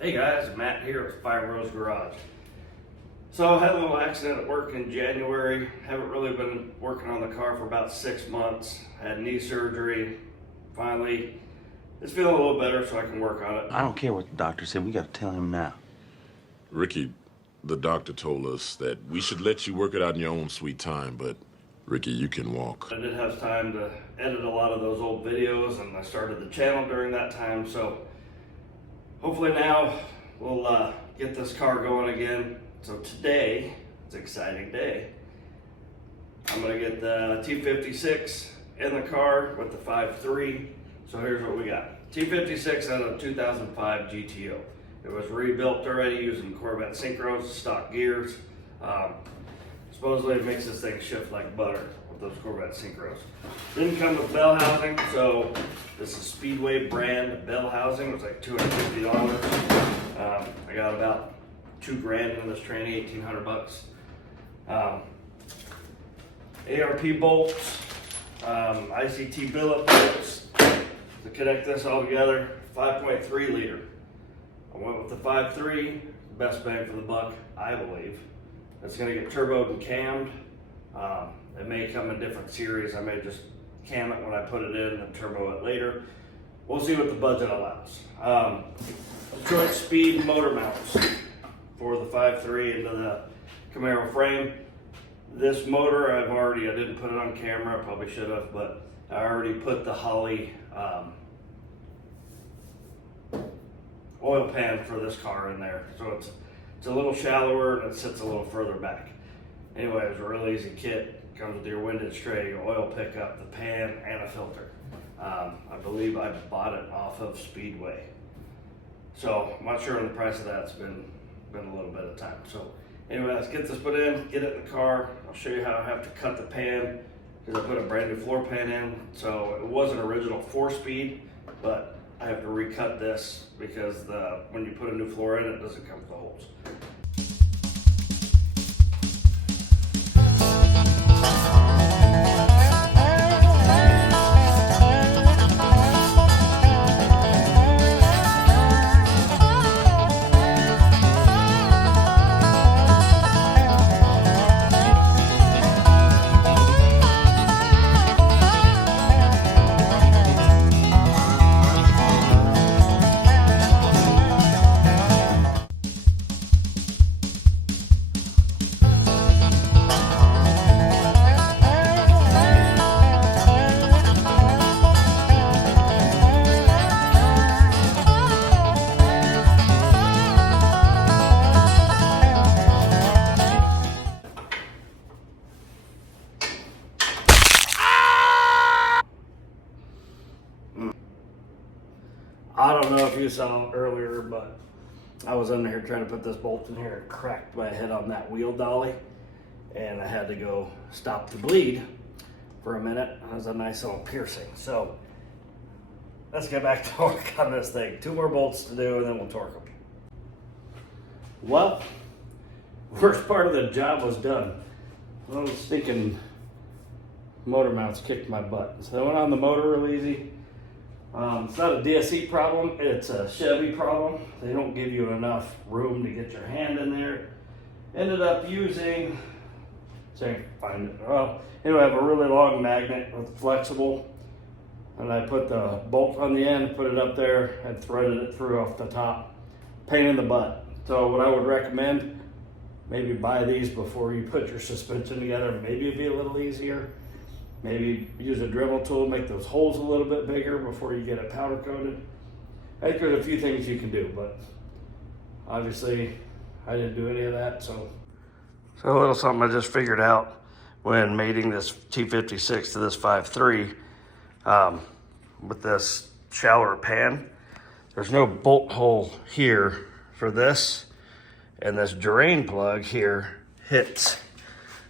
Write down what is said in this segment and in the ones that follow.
Hey guys, Matt here with Five Rose Garage. So I had a little accident at work in January. Haven't really been working on the car for about 6 months. Had knee surgery. Finally, it's feeling a little better so I can work on it. I don't care what the doctor said. We got to tell him now. Ricky, the doctor told us that we should let you work it out in your own sweet time, but Ricky, you can walk. I did have time to edit a lot of those old videos, and I started the channel during that time, so hopefully now we'll get this car going again. So today, it's an exciting day. I'm gonna get the T56 in the car with the 5.3. So here's what we got. T56 out of 2005 GTO. It was rebuilt already using Corvette Synchros, stock gears. Supposedly it makes this thing shift like butter with those Corvette Synchros. Didn't come with bell housing, so this is Speedway brand bell housing. It was like $250. I got about $2,000 in this training, 1,800 bucks. ARP bolts, ICT billet bolts to connect this all together. 5.3 liter. I went with the 5.3, best bang for the buck, I believe. It's gonna get turboed and cammed. It may come in different series. I may just cam it when I put it in and turbo it later. We'll see what the budget allows. Detroit Speed motor mounts for the 5.3 into the Camaro frame. This motor I didn't put it on camera, I probably should have, but I already put the Holley oil pan for this car in there. So it's a little shallower and it sits a little further back. Anyway, it's a real easy kit. Comes with your windage tray, your oil pickup, the pan, and a filter. I believe I bought it off of Speedway. So I'm not sure on the price of that. It's been a little bit of time. So anyway, let's get this put in, get it in the car. I'll show you how I have to cut the pan because I put a brand new floor pan in. So it was an original 4-speed, but I have to recut this because when you put a new floor in, it doesn't come with the holes. I don't know if you saw it earlier, but I was under here trying to put this bolt in here and cracked my head on that wheel dolly, and I had to go stop the bleed for a minute. It was a nice little piercing. So let's get back to work on this thing. 2 more bolts to do and then we'll torque them. Well, worst part of the job was done. Well, the stinking motor mounts kicked my butt. So I went on the motor real easy. It's not a DSE problem, it's a Chevy problem. They don't give you enough room to get your hand in there. Ended up using, so I can find it. Well, anyway, I have a really long magnet with flexible, and I put the bolt on the end, put it up there, and threaded it through off the top. Pain in the butt. So what I would recommend, maybe buy these before you put your suspension together. Maybe it'd be a little easier. Maybe use a Dremel tool, make those holes a little bit bigger before you get it powder coated. I think there's a few things you can do, but obviously I didn't do any of that. So a little something I just figured out when mating this T56 to this 5.3 with this shallower pan. There's no bolt hole here for this, and this drain plug here hits.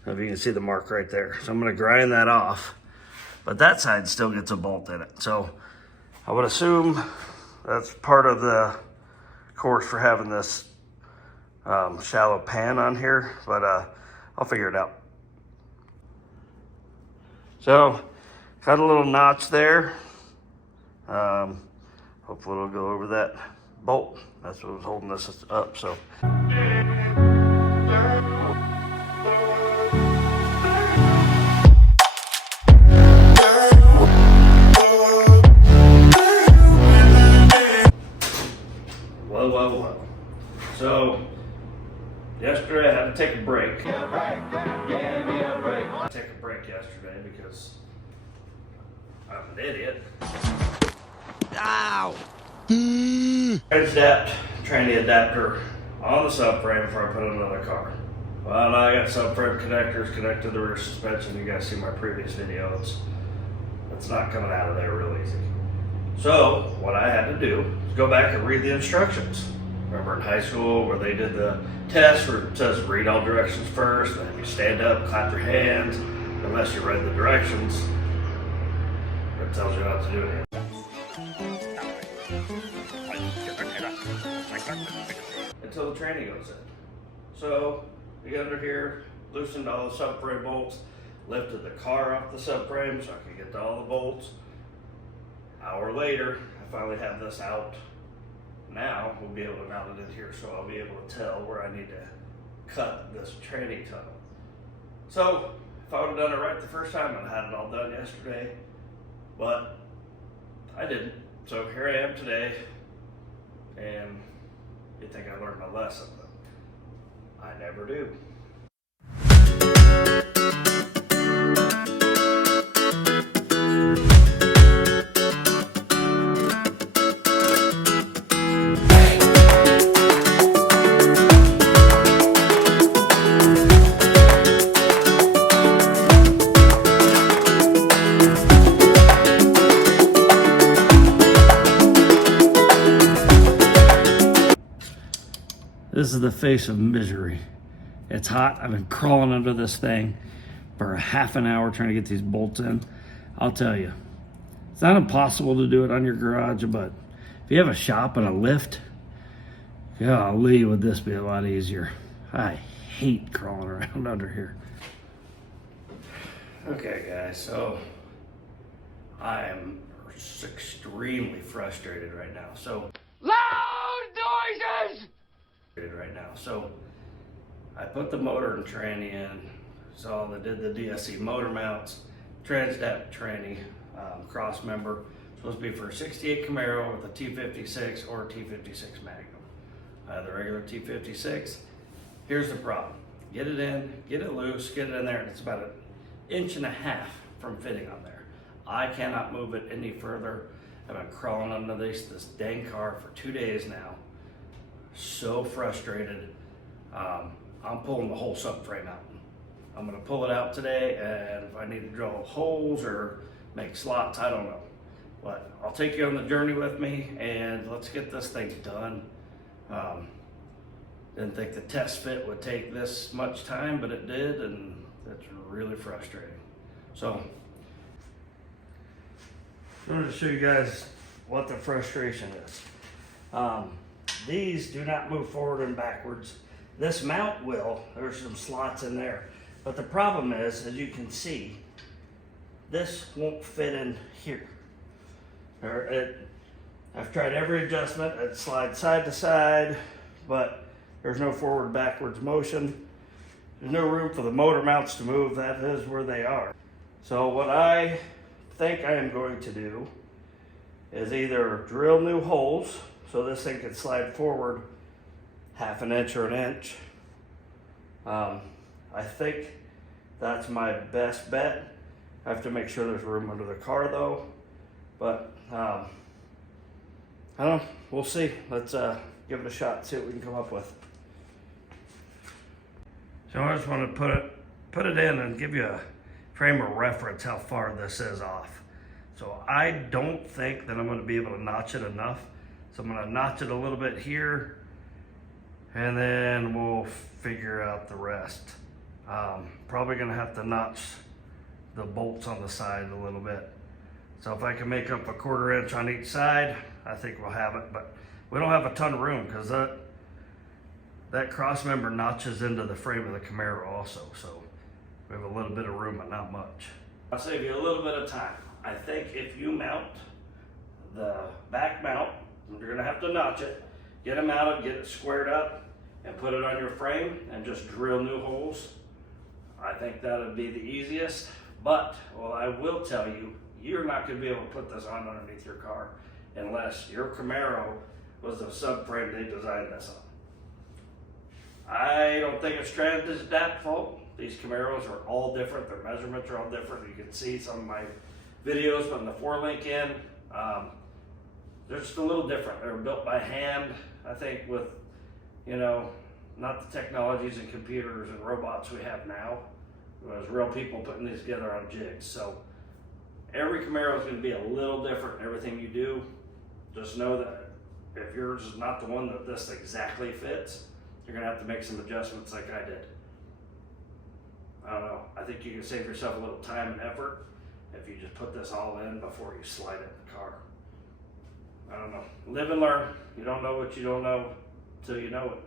I don't know if you can see the mark right there. So I'm gonna grind that off, but that side still gets a bolt in it. So I would assume that's part of the course for having this shallow pan on here, but I'll figure it out. So got a little notch there. Hopefully it'll go over that bolt. That's what was holding this up, so. Well. So, yesterday I had to take a break. Take a break yesterday because I'm an idiot. Ow! Adapt, tranny adapter on the subframe before I put it in another car. Well, now I got subframe connectors connected to the rear suspension. You guys see my previous video. It's not coming out of there real easy. So what I had to do is go back and read the instructions. Remember in high school where they did the test where it says read all directions first, and then you stand up, clap your hands, unless you read the directions. It tells you not to do it. Until the tranny goes in. So we got under here, loosened all the subframe bolts, lifted the car off the subframe so I could get to all the bolts. Hour later, I finally have this out. Now we'll be able to mount it in here, so I'll be able to tell where I need to cut this tranny tunnel. So if I would have done it right the first time, I'd had it all done yesterday, but I didn't. So here I am today, and you think I learned my lesson, but I never do. This is the face of misery. It's hot. I've been crawling under this thing for a half an hour trying to get these bolts in. I'll tell you, it's not impossible to do it on your garage, but if you have a shop and a lift, golly, would this be a lot easier. I hate crawling around under here. Okay, guys, so I am extremely frustrated right now. So loud noises! Right now. So I put the motor and tranny in. So I did the DSC motor mounts, transdapt tranny, cross member. Supposed to be for a 68 Camaro with a T56 or a T56 Magnum. The regular T56. Here's the problem. Get it in, get it loose, get it in there, and it's about 1.5 inches from fitting on there. I cannot move it any further. I've been crawling under this dang car for 2 days now. So frustrated. I'm pulling the whole subframe out. I'm gonna pull it out today, and if I need to drill holes or make slots, I don't know. But I'll take you on the journey with me, and let's get this thing done. Didn't think the test fit would take this much time, but it did, and that's really frustrating. So I'm going to show you guys what the frustration is. These do not move forward and backwards. This mount will. There's some slots in there. But the problem is, as you can see, this won't fit in here. I've tried every adjustment. It slides side to side, but there's no forward backwards motion. There's no room for the motor mounts to move. That is where they are. So what I think I am going to do is either drill new holes so this thing can slide forward 1/2 inch or 1 inch. I think that's my best bet. I have to make sure there's room under the car though. But I don't know, we'll see. Let's give it a shot, see what we can come up with. So I just want to put it in and give you a frame of reference how far this is off. So I don't think that I'm going to be able to notch it enough. So I'm going to notch it a little bit here, and then we'll figure out the rest. Probably going to have to notch the bolts on the side a little bit. So if I can make up 1/4 inch on each side, I think we'll have it. But we don't have a ton of room because that cross member notches into the frame of the Camaro also. So we have a little bit of room, but not much. I'll save you a little bit of time. I think if you mount the back mount, you're gonna have to notch it. get it mounted, get it squared up, and put it on your frame and just drill new holes. I think that would be the easiest, but well, I will tell you, you're not going to be able to put this on underneath your car unless your Camaro was the subframe they designed this on. I don't think it's Transdat's fault. These Camaros are all different. Their measurements are all different. You can see some of my videos from the 4-link in. They're just a little different. They were built by hand, I think, with, you know, not the technologies and computers and robots we have now. It was real people putting these together on jigs. So every Camaro is going to be a little different in everything you do. Just know that if yours is not the one that this exactly fits, you're going to have to make some adjustments like I did. I don't know. I think you can save yourself a little time and effort if you just put this all in before you slide it in the car. I don't know. Live and learn. You don't know what you don't know till you know it.